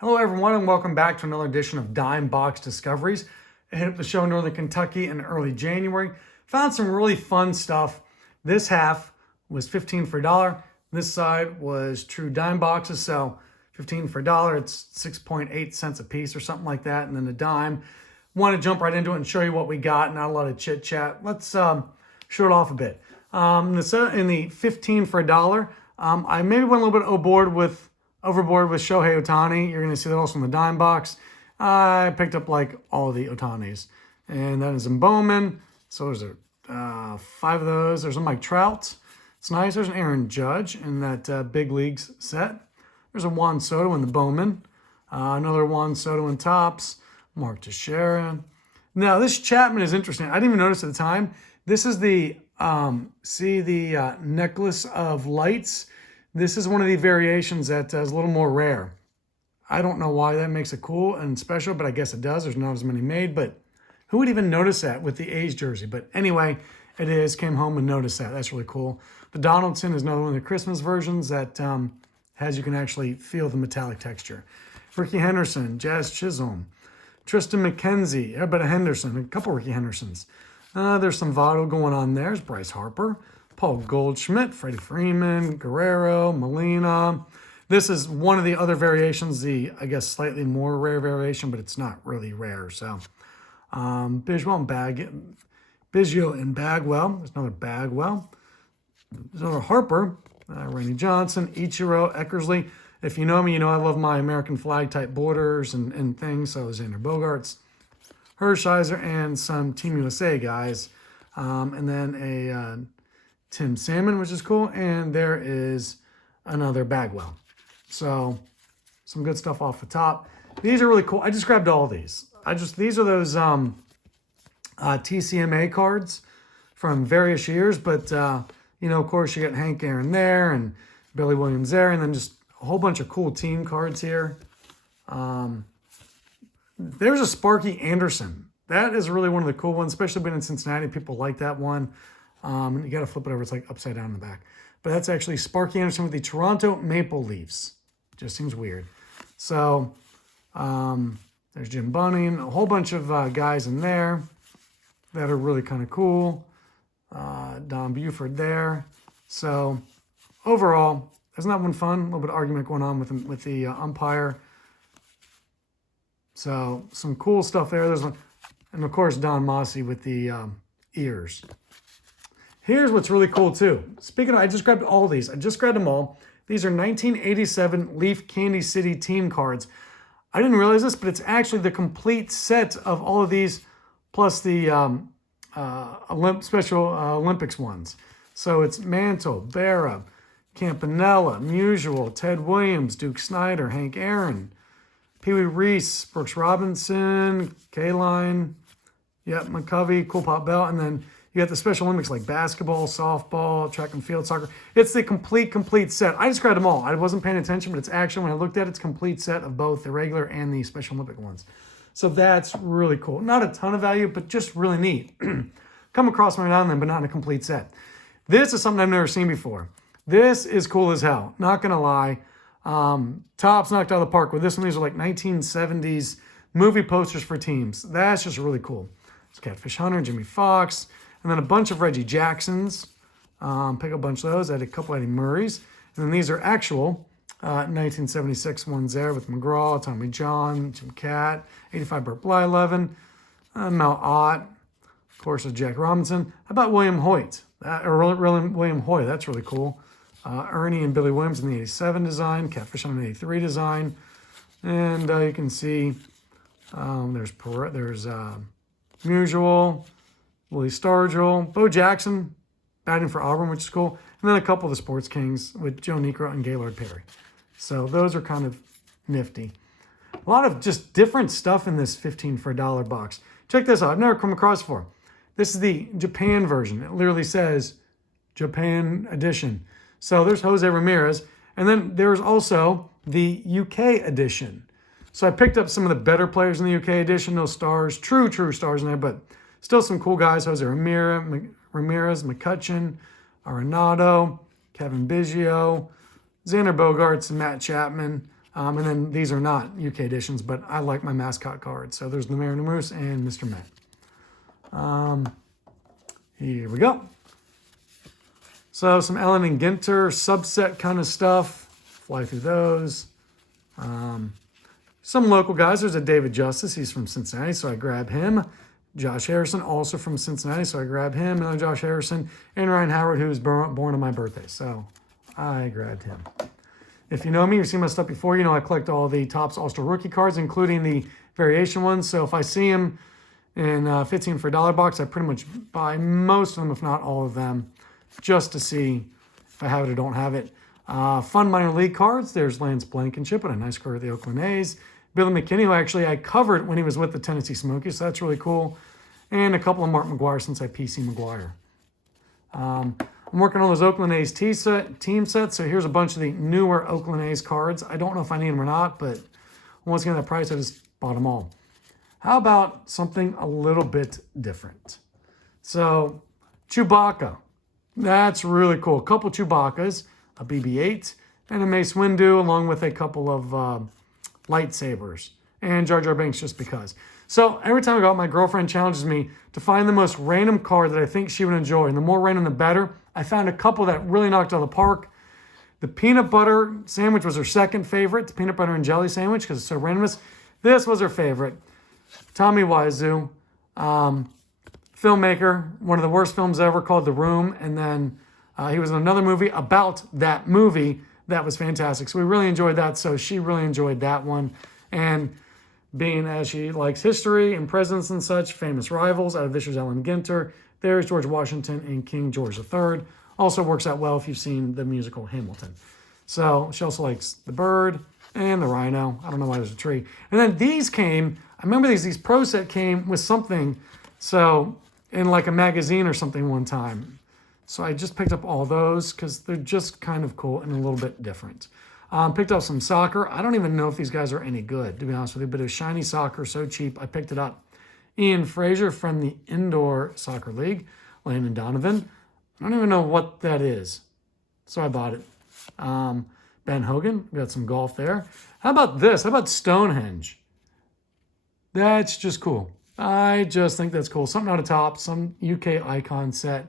Hello everyone and welcome back to another edition of Dime Box Discoveries. I hit up the show in Northern Kentucky in early January. Found some really fun stuff. This half was 15 for $1. This side was true dime boxes, so 15 for $1, it's 6.8 cents a piece or something like that, and then the dime. Want to jump right into it and show you what we got, not a lot of chit chat. Let's show it off a bit. In the 15 for $1, I maybe went a little bit overboard with Shohei Ohtani. You're going to see that also in the dime box. I picked up like all the Ohtanis. And that is in Bowman. So there's 5 of those. There's a Mike Trout. It's nice. There's an Aaron Judge in that big leagues set. There's a Juan Soto in the Bowman. Another Juan Soto in Topps. Mark Teixeira. Now this Chapman is interesting. I didn't even notice at the time. This is the, necklace of lights. This is one of the variations that is a little more rare. I don't know why that makes it cool and special, but I guess it does. There's not as many made, but who would even notice that with the A's jersey? But anyway, it is. Came home and noticed that. That's really cool. The Donaldson is another one of the Christmas versions that you can actually feel the metallic texture. Ricky Henderson, Jazz Chisholm, Tristan McKenzie, Everybody Henderson, a couple Ricky Hendersons. There's some Votto going on there. There's Bryce Harper, Paul Goldschmidt, Freddie Freeman, Guerrero, Molina. This is one of the other variations, I guess, slightly more rare variation, but it's not really rare. So, Biggio and Bagwell. There's another Bagwell. There's another Harper, Randy Johnson, Ichiro, Eckersley. If you know me, you know I love my American flag type borders and things. So, Xander Bogaerts, Hershiser, and some Team USA guys. And then a Tim Salmon, which is cool. And there is another Bagwell. So some good stuff off the top. These are really cool. I just grabbed all these. These are those TCMA cards from various years. But, of course, you got Hank Aaron there and Billy Williams there. And then just a whole bunch of cool team cards here. There's a Sparky Anderson. That is really one of the cool ones, especially being in Cincinnati. People like that one. And you got to flip it over. It's like upside down in the back. But that's actually Sparky Anderson with the Toronto Maple Leafs. Just seems weird. So there's Jim Bunning. A whole bunch of guys in there that are really kind of cool. Don Buford there. So overall, isn't that one fun? A little bit of argument going on with the umpire. So some cool stuff there. There's one, and of course Don Mossy with the ears. Here's what's really cool too. Speaking of, I just grabbed all these. I just grabbed them all. These are 1987 Leaf Candy City team cards. I didn't realize this, but it's actually the complete set of all of these, plus the Special Olympics ones. So it's Mantle, Berra, Campanella, Musial, Ted Williams, Duke Snyder, Hank Aaron, Pee Wee Reese, Brooks Robinson, K-Line, McCovey, Cool Pop Bell, and then you got the Special Olympics like basketball, softball, track and field, soccer. It's the complete set. I just grabbed them all. I wasn't paying attention, but it's actually, when I looked at it, it's a complete set of both the regular and the Special Olympic ones. So that's really cool. Not a ton of value, but just really neat. Come across them every now and then, but not in a complete set. This is something I've never seen before. This is cool as hell. Not going to lie. Topps knocked out of the park with this one. These are like 1970s movie posters for teams. That's just really cool. It's Catfish Hunter, Jimmy Fox, and then a bunch of Reggie Jacksons. Pick a bunch of those. I had a couple Eddie Murrays. And then these are actual 1976 ones there with McGraw, Tommy John, Jim Catt, 85 Burt Blyleven, Mel Ott, of course, Jack Robinson. How about William Hoyt? William Hoy, that's really cool. Ernie and Billy Williams in the 87 design, Catfish on the 83 design. And you can see there's Musial, Willie Stargell, Bo Jackson, batting for Auburn, which is cool. And then a couple of the Sports Kings with Joe Niekro and Gaylord Perry. So those are kind of nifty. A lot of just different stuff in this 15 for $1 box. Check this out. I've never come across before. This is the Japan version. It literally says Japan edition. So there's Jose Ramirez. And then there's also the UK edition. So I picked up some of the better players in the UK edition. No stars, true stars in there, but still some cool guys. Jose Ramirez, McCutcheon, Arenado, Kevin Biggio, Xander Bogaerts, and Matt Chapman. And then these are not UK editions, but I like my mascot cards. So there's the Mariner Moose and Mr. Met. Here we go. So some Ellen and Ginter subset kind of stuff. Fly through those. Some local guys. There's a David Justice. He's from Cincinnati, so I grab him. Josh Harrison, also from Cincinnati, so I grab him. Another Josh Harrison. And Ryan Howard, who was born on my birthday, so I grabbed him. If you know me, you've seen my stuff before, you know I collect all the Topps All-Star Rookie cards, including the variation ones. So if I see them in 15 for $1 box, I pretty much buy most of them, if not all of them, just to see if I have it or don't have it. Fun minor league cards. There's Lance Blankenship and a nice card of the Oakland A's. Billy McKinney, who actually I covered when he was with the Tennessee Smokies, so that's really cool. And a couple of Mark McGwire since I PC McGwire. I'm working on those Oakland A's team sets, so here's a bunch of the newer Oakland A's cards. I don't know if I need them or not, but once again, that price, I just bought them all. How about something a little bit different? So, Chewbacca. That's really cool. A couple Chewbaccas, a BB-8, and a Mace Windu, along with a couple of lightsabers. And Jar Jar Binks, just because. So, every time I go out, my girlfriend challenges me to find the most random card that I think she would enjoy. And the more random, the better. I found a couple that really knocked out of the park. The peanut butter sandwich was her second favorite. The peanut butter and jelly sandwich, because it's so randomous. This was her favorite. Tommy Wiseau, filmmaker, one of the worst films ever, called The Room. And then he was in another movie about that movie that was fantastic. So we really enjoyed that. So she really enjoyed that one. And being as she likes history and presidents and such, famous rivals, out of this year's Ellen Ginter, there's George Washington and King George III. Also works out well if you've seen the musical Hamilton. So she also likes the bird and the rhino. I don't know why there's a tree. And then these came, I remember these pro set came with something, so in like a magazine or something one time. So I just picked up all those because they're just kind of cool and a little bit different. Picked up some soccer. I don't even know if these guys are any good, to be honest with you, but it was shiny soccer, so cheap. I picked it up. Ian Fraser from the Indoor Soccer League. Landon Donovan. I don't even know what that is, so I bought it. Ben Hogan, got some golf there. How about this? How about Stonehenge? That's just cool. I just think that's cool. Something out of top, some UK icon set.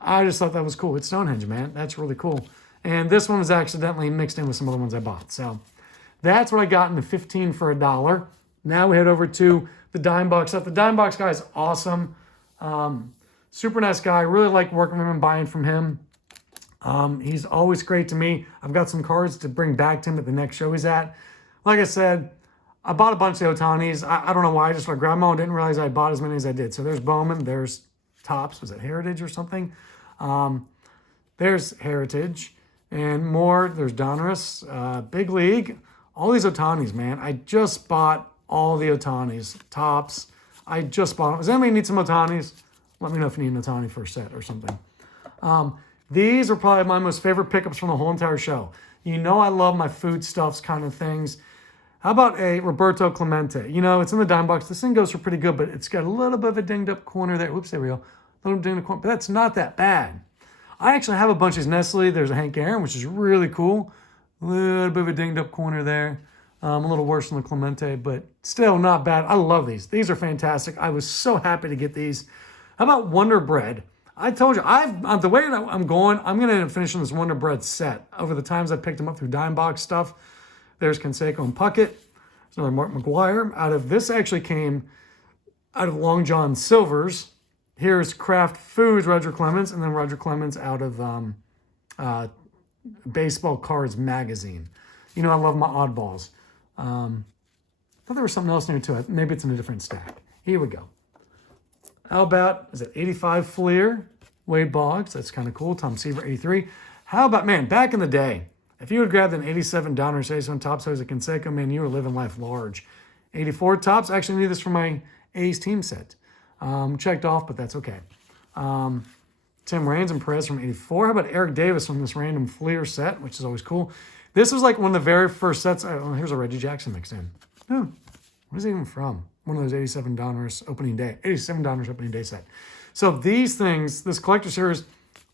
I just thought that was cool. It's Stonehenge, man. That's really cool. And this one was accidentally mixed in with some other ones I bought. So that's what I got in the 15 for $1. Now we head over to the dime box stuff. The dime box guy is awesome. Super nice guy. Really like working with him and buying from him. He's always great to me. I've got some cards to bring back to him at the next show he's at. Like I said, I bought a bunch of Ohtanis. I don't know why. I just grabbed them all. Didn't realize I bought as many as I did. So there's Bowman. There's Topps. Was it Heritage or something? There's Heritage. And more. There's Donruss. Big League. All these Ohtanis, man. I just bought all the Ohtanis. Topps. I just bought them. Does anybody need some Ohtanis? Let me know if you need an Ohtani for a set or something. These are probably my most favorite pickups from the whole entire show. You know I love my foodstuffs kind of things. How about a Roberto Clemente? You know, it's in the dime box. This thing goes for pretty good, but it's got a little bit of a dinged up corner there. Oops, there we go. A little dinged up corner, but that's not that bad. I actually have a bunch of Nestle. There's a Hank Aaron, which is really cool. A little bit of a dinged up corner there. A little worse than the Clemente, but still not bad. I love these. These are fantastic. I was so happy to get these. How about Wonder Bread? I told you, the way that I'm going, I'm going to end up finishing this Wonder Bread set. Over the times I picked them up through dime box stuff. There's Canseco and Puckett. There's another Mark McGwire. Out of this actually came out of Long John Silver's. Here's Kraft Foods, Roger Clemens, and then Roger Clemens out of Baseball Cards Magazine. You know I love my oddballs. I thought there was something else near to it. Maybe it's in a different stack. Here we go. How about, is it 85 Fleer? Wade Boggs, that's kind of cool. Tom Seaver, 83. How about, man, back in the day, if you had grabbed an 87 Donruss, 87 Topps, Jose Canseco, man, you were living life large. 84 Topps, I actually need this for my A's team set. Checked off, but that's okay. Tim Raines and Perez from 84. How about Eric Davis from this random Fleer set, which is always cool. This was like one of the very first sets. Oh, here's a Reggie Jackson mixed in. Oh, where's it even from? One of those 87 Donruss opening day. 87 Donruss opening day set. So these things, this collector series,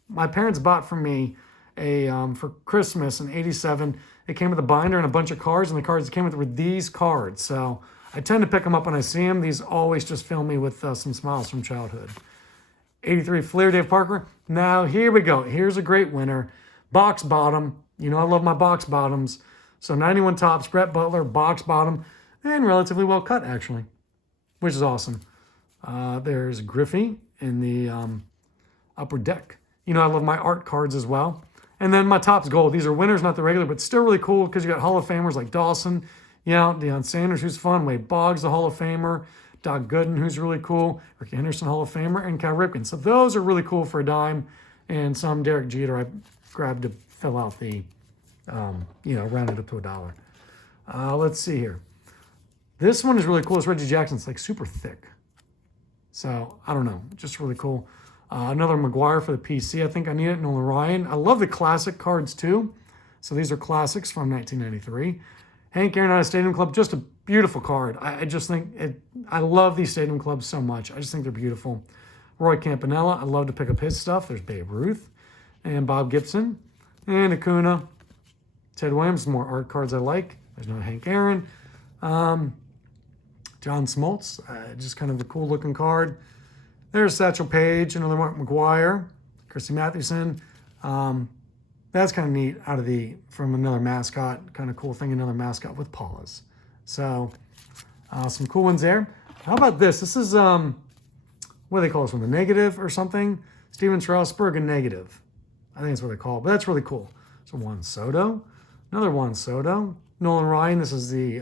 my parents bought for me for Christmas in '87. It came with a binder and a bunch of cards, and the cards that came with were these cards. So I tend to pick them up when I see them. These always just fill me with some smiles from childhood. '83 Fleer, Dave Parker. Now here we go. Here's a great winner. Box bottom. You know I love my box bottoms. So 91 Topps, Brett Butler, box bottom, and relatively well cut actually, which is awesome. There's Griffey in the upper deck. You know I love my art cards as well. And then my Topps gold. These are winners, not the regular, but still really cool because you got Hall of Famers like Dawson, Deion Sanders, who's fun, Wade Boggs, the Hall of Famer, Doc Gooden, who's really cool, Ricky Henderson, Hall of Famer, and Cal Ripken. So those are really cool for a dime, and some Derek Jeter I grabbed to fill out the, round it up to $1. Let's see here. This one is really cool. It's Reggie Jackson. It's like super thick. So I don't know, just really cool. Another McGuire for the PC. I think I need it. Nolan Ryan. I love the classic cards too. So these are classics from 1993. Hank Aaron out of Stadium Club. Just a beautiful card. I just think I love these Stadium Clubs so much. I just think they're beautiful. Roy Campanella. I love to pick up his stuff. There's Babe Ruth and Bob Gibson and Acuna. Ted Williams. More art cards I like. There's no Hank Aaron. John Smoltz. Just kind of a cool looking card. There's Satchel Paige, another Mark McGuire, Christy Mathewson. That's kind of neat from another mascot. Kind of cool thing, another mascot with paws. So some cool ones there. How about this? This is, what do they call this one? The negative or something? Steven Strasburg, a negative. I think that's what they call it, but that's really cool. So Juan Soto, another Juan Soto. Nolan Ryan, this is the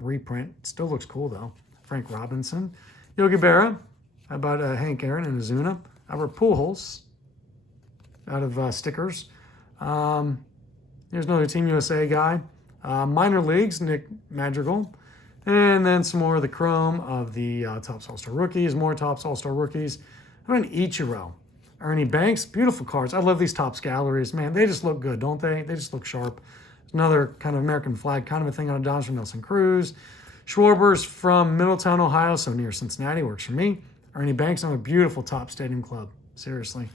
reprint. Still looks cool though. Frank Robinson. Yogi Berra. How about Hank Aaron and Azuna? Albert Pujols out of stickers. There's another Team USA guy. Minor leagues, Nick Madrigal. And then some more of the chrome of the Topps All-Star rookies. More Topps All-Star rookies. How about an Ichiro? Ernie Banks. Beautiful cards. I love these Topps galleries. Man, they just look good, don't they? They just look sharp. Another kind of American flag kind of a thing on a Dodge from Nelson Cruz. Schwarber's from Middletown, Ohio, so near Cincinnati. Works for me. Ernie Banks, another beautiful Topps Stadium Club. Seriously.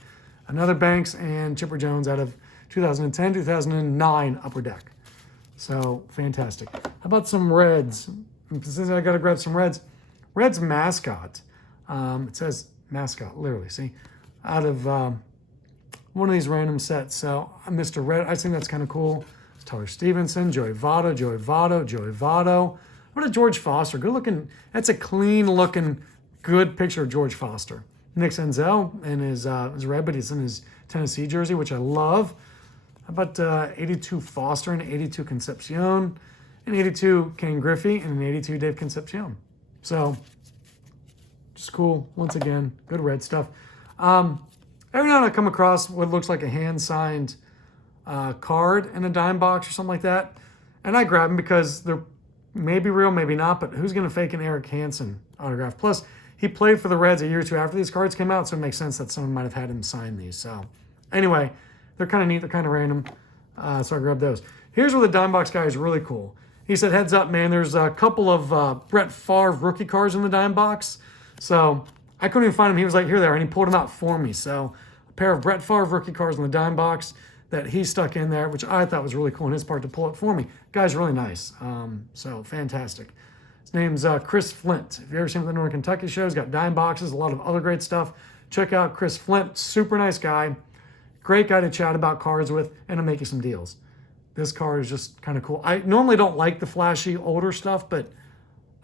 Another Banks and Chipper Jones out of 2010, 2009 Upper Deck. So, fantastic. How about some Reds? Since I got to grab some Reds. Reds mascot. It says mascot, literally, see? Out of one of these random sets. So, Mr. Red, I think that's kind of cool. It's Tyler Stevenson, Joey Votto, Joey Votto, Joey Votto. What a George Foster. Good looking. That's a clean looking, good picture of George Foster. Nick Senzel in his red, but he's in his Tennessee jersey, which I love. How about 82 Foster and 82 Concepcion, and 82 Ken Griffey, and an 82 Dave Concepcion. So, just cool. Once again, good red stuff. Every now and I come across what looks like a hand-signed card in a dime box or something like that, and I grab them because they're maybe real, maybe not, but who's going to fake an Eric Hansen autograph? Plus, he played for the Reds a year or two after these cards came out, so it makes sense that someone might have had him sign these. So, anyway, they're kind of neat. They're kind of random, so I grabbed those. Here's where the dime box guy is really cool. He said, heads up, man, there's a couple of Brett Favre rookie cards in the dime box. So, I couldn't even find them. He was like, here they are, and he pulled them out for me. So, a pair of Brett Favre rookie cards in the dime box that he stuck in there, which I thought was really cool on his part to pull it for me. Guy's really nice. So, fantastic. His name's Chris Flint. If you've ever seen the Northern Kentucky show, he's got dime boxes, a lot of other great stuff. Check out Chris Flint. Super nice guy. Great guy to chat about cards with and to make you some deals. This card is just kind of cool. I normally don't like the flashy older stuff, but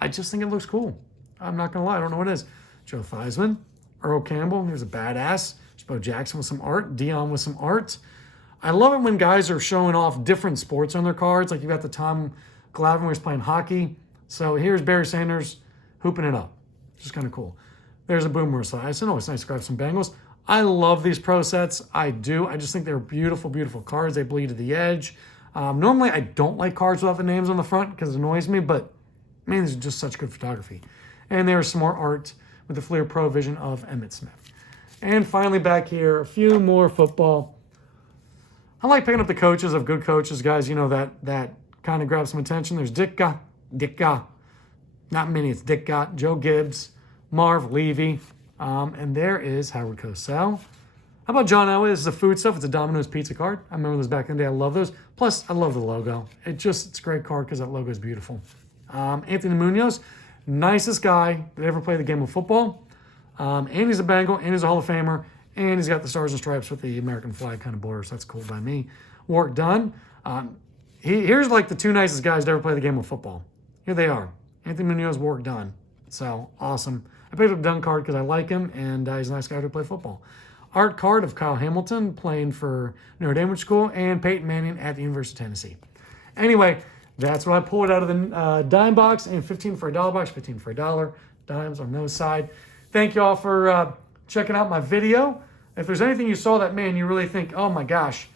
I just think it looks cool. I'm not going to lie. I don't know what it is. Joe Theismann, Earl Campbell. Here's a badass. Bo Jackson with some art. Dion with some art. I love it when guys are showing off different sports on their cards. Like you got the Tom Glavine where he's playing hockey. So here's Barry Sanders hooping it up. Just kind of cool. There's a Boomer Esiason. Oh, it's nice to grab some Bengals. I love these pro sets. I do. I just think they're beautiful, beautiful cards. They bleed to the edge. Normally, I don't like cards without the names on the front because it annoys me, but man, these are just such good photography. And there's some more art with the Fleer Pro vision of Emmitt Smith. And finally back here, a few more football. I like picking up the coaches of good coaches, guys, you know, that kind of grab some attention. There's Ditka, not many, it's Ditka, Joe Gibbs, Marv Levy, and there is Howard Cosell. How about John Elway? This is a food stuff. It's a Domino's pizza card. I remember those back in the day. I love those. Plus, I love the logo. It's a great card because that logo is beautiful. Anthony Munoz, nicest guy that ever played the game of football. And he's a Bengal, and he's a Hall of Famer, and he's got the stars and stripes with the American flag kind of border, so that's cool by me. Work done. Here's like the two nicest guys to ever play the game of football. Here they are. Anthony Munoz, work done. So, awesome. I picked up a Dunn card because I like him, and he's a nice guy to play football. Art card of Kyle Hamilton playing for Notre Dame School, and Peyton Manning at the University of Tennessee. Anyway, that's what I pulled out of the dime box, and 15 for a dollar box, 15 for a dollar. Dimes on no side. Thank you all for checking out my video. If there's anything you saw that, man, you really think, oh my gosh,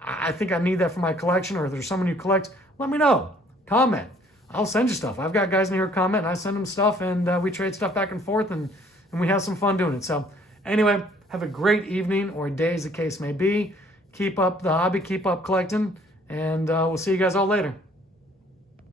I think I need that for my collection, or if there's someone who collects, let me know. Comment. I'll send you stuff. I've got guys in here who comment, and I send them stuff, and we trade stuff back and forth, and we have some fun doing it. So anyway, have a great evening or day as the case may be. Keep up the hobby, keep up collecting, and we'll see you guys all later.